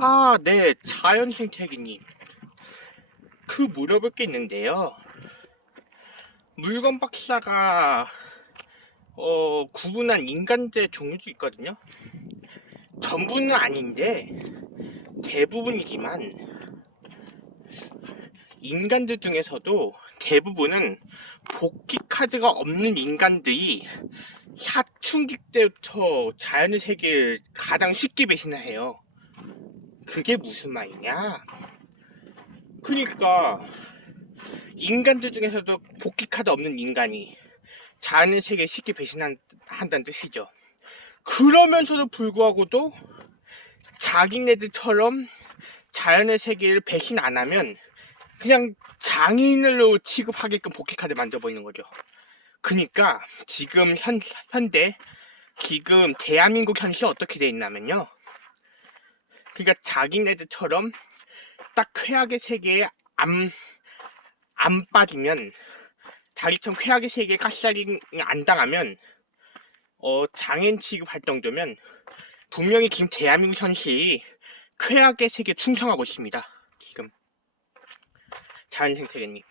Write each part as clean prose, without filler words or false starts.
아, 네, 자연생태계님. 물어볼 게 있는데요. 물건 박사가 구분한 인간재 종류도 있거든요. 전부는 아닌데 대부분이지만 인간들 중에서도 대부분은 복귀 카드가 없는 인간들이 사춘기 때부터 자연의 세계를 가장 쉽게 배신해요. 그게 무슨 말이냐? 그러니까 인간들 중에서도 복귀 카드 없는 인간이 자연의 세계에 쉽게 배신한다는 뜻이죠. 그러면서도 불구하고도 자기네들처럼 자연의 세계를 배신 안 하면 그냥 장인으로 취급하게끔 복귀 카드 만들어버리는 거죠. 그러니까 지금 현대 지금 대한민국 현실이 어떻게 돼 있냐면요. 그러니까 자기네들처럼 딱 쾌악의 세계에 안 빠지면 다리처럼 쾌악의 세계에 가스라이팅 안 당하면 장애인 취급할 정도면 분명히 지금 대한민국 현실이 쾌악의 세계에 충성하고 있습니다. 지금 자연생태계님.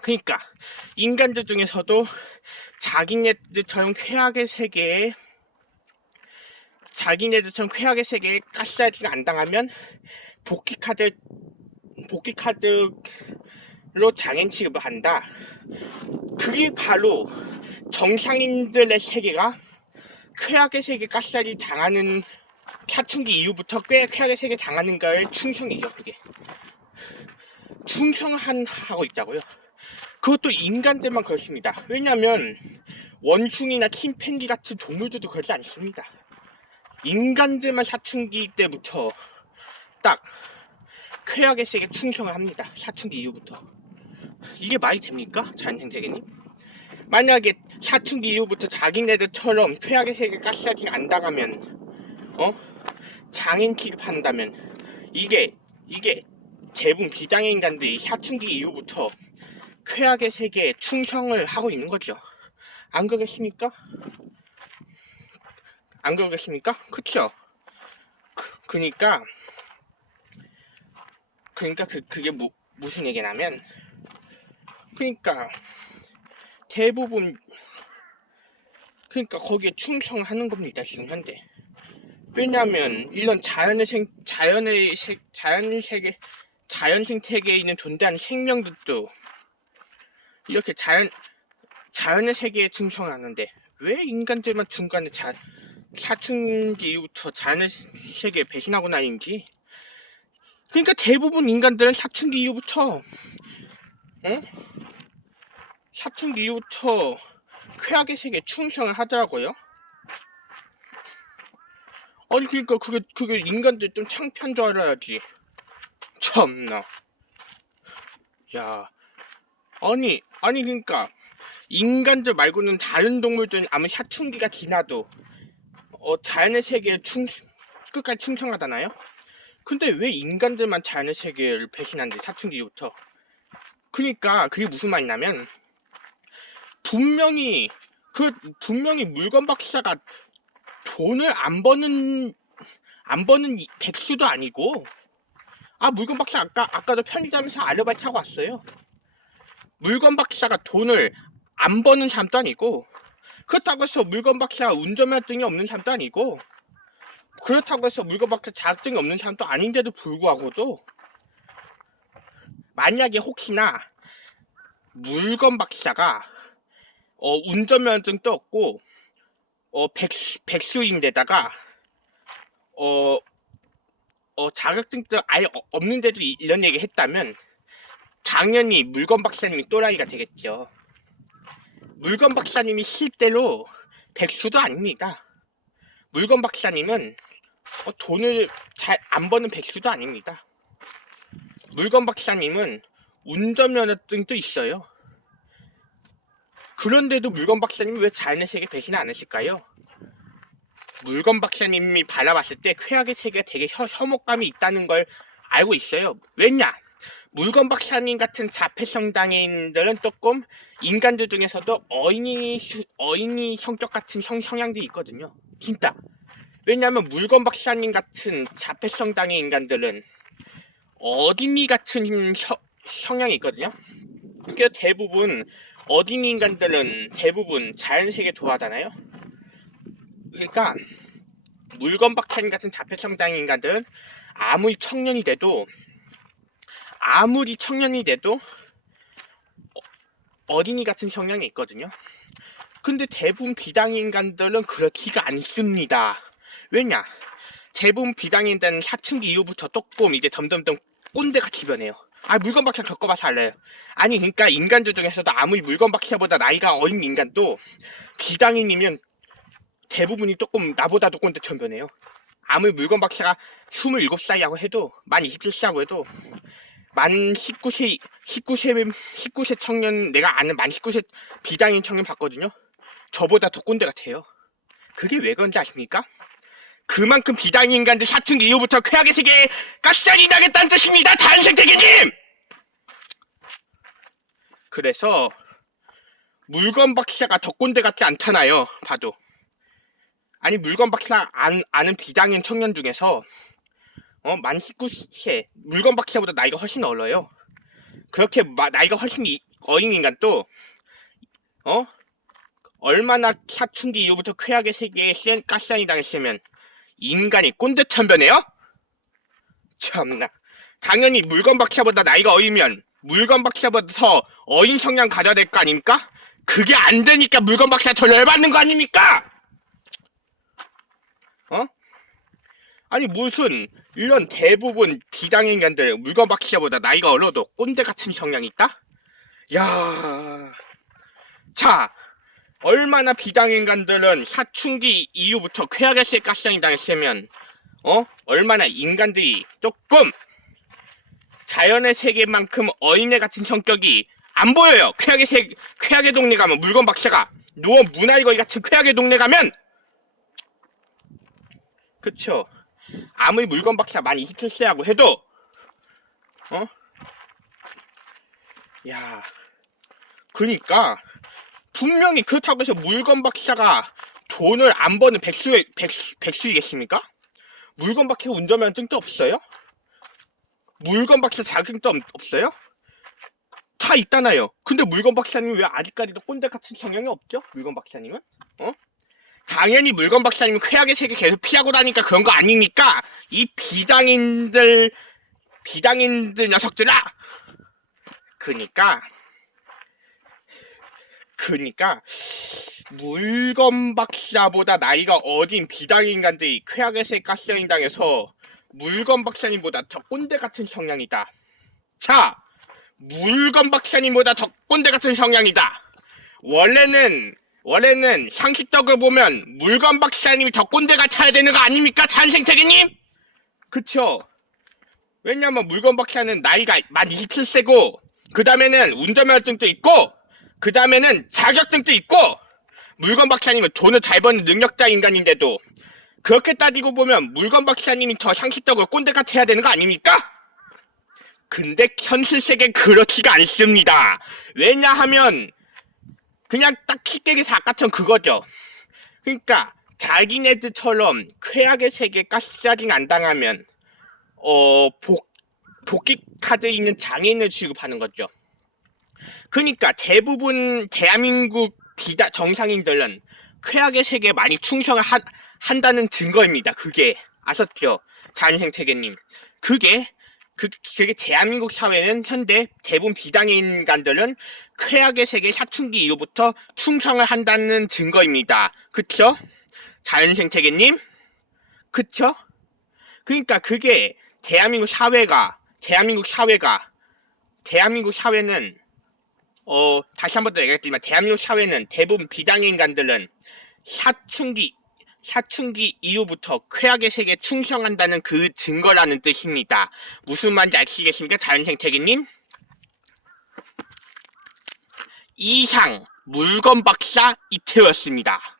그러니까 인간들 중에서도 자기네들처럼 쾌악의 세계에 가스라이팅 안 당하면 복귀 카드로 장애인 취급을 한다. 그게 바로 정상인들의 세계가 쾌악의 세계 가스라이팅 당하는 사춘기 이후부터 쾌악의 세계 당하는 거에 충성이죠. 그게 충성하고 있다고요. 그것도 인간들만 그렇습니다. 왜냐하면 원숭이나 침팬지 같은 동물들도 그렇지 않습니다. 인간들만 사춘기 때부터 딱 쾌악의 세계에 충성을 합니다. 사춘기 이후부터. 이게 말이 됩니까? 자연생태계님? 만약에 사춘기 이후부터 자기네들처럼 쾌악의 세계 가스라이팅 안 당하면 장애인 취급한다면 이게 대부분 비장애 인간들이 사춘기 이후부터 쾌악의 세계에 충성을 하고 있는 거죠. 안 그러겠습니까? 그쵸? 그러니까 그게 무슨 얘기냐면 그러니까 대부분 거기에 충성하는 겁니다. 지금 현대. 왜냐하면 이런 자연 생태계에 있는 존재하는 생명들도 이렇게 자연의 세계에 충성하는데 왜 인간들만 중간에 사춘기 이후부터 자연의 세계에 배신하고 다니는지. 그러니까 대부분 인간들은 사춘기 이후부터 쾌악의 세계에 충성을 하더라고요. 아니 그러니까 그게 인간들 좀 창피한 줄 알아야지. 참나. 야, 아니 그러니까 인간들 말고는 다른 동물들은 아무리 사춘기가 지나도 자연의 세계에 끝까지 충성하잖아요. 근데 왜 인간들만 자연의 세계를 배신한대, 사춘기 이후부터. 그러니까 그게 무슨 말이냐면 분명히 물건 박사가 돈을 안 버는 백수도 아니고, 물건 박사 아까도 편의점에서 아르바이트 하고 왔어요. 물건 박사가 돈을 안 버는 사람도 아니고, 그렇다고 해서 물건 박사가 운전면허증이 없는 사람도 아니고, 그렇다고 해서 물건 박사 자격증이 없는 사람도 아닌데도 불구하고도 만약에 혹시나 물건 박사가 운전면허증도 없고 백수인데다가 자격증도 아예 없는데도 이런 얘기 했다면 당연히 물건 박사님이 또라이가 되겠죠. 물건 박사님이 실제로 백수도 아닙니다. 물건 박사님은 돈을 잘 안 버는 백수도 아닙니다. 물건 박사님은 운전면허증도 있어요. 그런데도 물건 박사님이 왜 자연의 세계 배신을 안 하실까요? 물건 박사님이 바라봤을 때 쾌악의 세계가 되게 혐오감이 있다는 걸 알고 있어요. 왜냐? 물건 박사님 같은 자폐성 장애인들은 조금 인간들 중에서도 어린이 성격 같은 성향들이 있거든요. 진짜. 왜냐하면 물건 박사님 같은 자폐성장의 인간들은 어린이 같은 성향이 있거든요. 그래서 대부분 어린이 인간들은 대부분 자연세계 좋아하잖아요. 그러니까 물건 박사님 같은 자폐성장의 인간들은 아무리 청년이 돼도 어린이 같은 성향이 있거든요. 근데 대부분 비당의 인간들은 그렇지가 않습니다. 왜냐? 대부분 비당의 인간은 사춘기 이후부터 조금 이제 점점점 꼰대같이 변해요. 아, 물건 박사 겪어봐서 알아요. 아니, 그러니까 인간들 중에서도 아무리 물건 박사보다 나이가 어린 인간도 비당인이면 대부분이 조금 나보다도 꼰대처럼 변해요. 아무리 물건 박사가 27살이라고 해도, 만 27세라고 해도, 만 19세 청년, 내가 아는 만 19세 비당인 청년 봤거든요. 저보다 더 꼰대 같아요. 그게 왜 그런지 아십니까? 그만큼 비당인 인간들 사춘기 이후부터 쾌악의 세계에 가시장이 나겠다는 뜻입니다. 단생태계님! 그래서 물건 박사가 더 꼰대 같지 않잖아요. 봐도. 아니, 물건 박사 아는 비당인 청년 중에서 만 19세 물건 박사보다 나이가 훨씬 어려요. 그렇게 나이가 훨씬 어린 인간도 얼마나 사춘기 이후부터 쾌악의 세계에 가시장이 당했으면 인간이 꼰대처럼 변해요? 참나. 당연히 물건 박사보다 나이가 어리면 물건 박사보다 더 어린 성향 가져야 될 거 아닙니까? 그게 안 되니까 물건 박사 저 열받는 거 아닙니까? 아니, 무슨 이런 대부분 비당의 인간들 물건 박사보다 나이가 어려도 꼰대 같은 성향이 있다? 야, 자, 얼마나 비당의 인간들은 사춘기 이후부터 쾌악의 세계 가시장이 당했으면 얼마나 인간들이 조금 자연의 세계만큼 어린애 같은 성격이 안 보여요. 쾌악의 동네 가면 물건 박사가 누워 문화일거리 같은 쾌악의 동네 가면, 그쵸? 아무리 물건 박사 만 27세라고 해도 야, 그러니까 분명히 그렇다고 해서 물건 박사가 돈을 안 버는 백수이겠습니까? 물건 박사 운전면허증도 없어요? 물건 박사 자격증도 없어요? 다 있잖아요. 근데 물건 박사님은 왜 아직까지도 꼰대 같은 성향이 없죠? 물건 박사님은? 당연히 물건 박사님은 쾌악의 세계 계속 피하고 다니까 그런 거 아닙니까? 이 비당인들 녀석들아! 그니까 물건 박사보다 나이가 어린 비당인 인간들이 쾌악의 세계 가시장이 당해서 물건 박사님보다 더 꼰대 같은 성향이다. 자, 물건 박사님보다 더 꼰대 같은 성향이다. 원래는 상식적으로 보면 물건 박사님이 더 꼰대 같아야 되는 거 아닙니까? 잔생태계님? 그쵸? 왜냐면 물건 박사는 나이가 만 27세고 그 다음에는 운전면허증도 있고 그 다음에는 자격증도 있고 물건 박사님은 돈을 잘 버는 능력자 인간인데도 그렇게 따지고 보면 물건 박사님이 더 상식적으로 꼰대 같아야 되는 거 아닙니까? 근데 현실 세계는 그렇지가 않습니다. 왜냐하면 그냥 딱 키깨기서 아까처럼 그거죠. 그러니까 자기네들처럼 쾌악의 세계 가스짜증 안 당하면 복귀 카드 있는 장애인을 취급하는 거죠. 그러니까 대부분 대한민국 정상인들은 쾌악의 세계에 많이 충성을 한다는 증거입니다. 그게 아셨죠? 잔생태계님. 그게 대한민국 사회는 현대 대부분 비당의 인간들은 쾌악의 세계 사춘기 이후부터 충성을 한다는 증거입니다. 그쵸? 자연생태계님? 그쵸? 그러니까 그게 대한민국 사회는 다시 한 번 더 얘기했지만 대한민국 사회는 대부분 비당의 인간들은 사춘기 이후부터 쾌악의 세계에 충성한다는 그 증거라는 뜻입니다. 무슨 말인지 아시겠습니까? 자연생태계님? 이상 물건 박사 이태였습니다.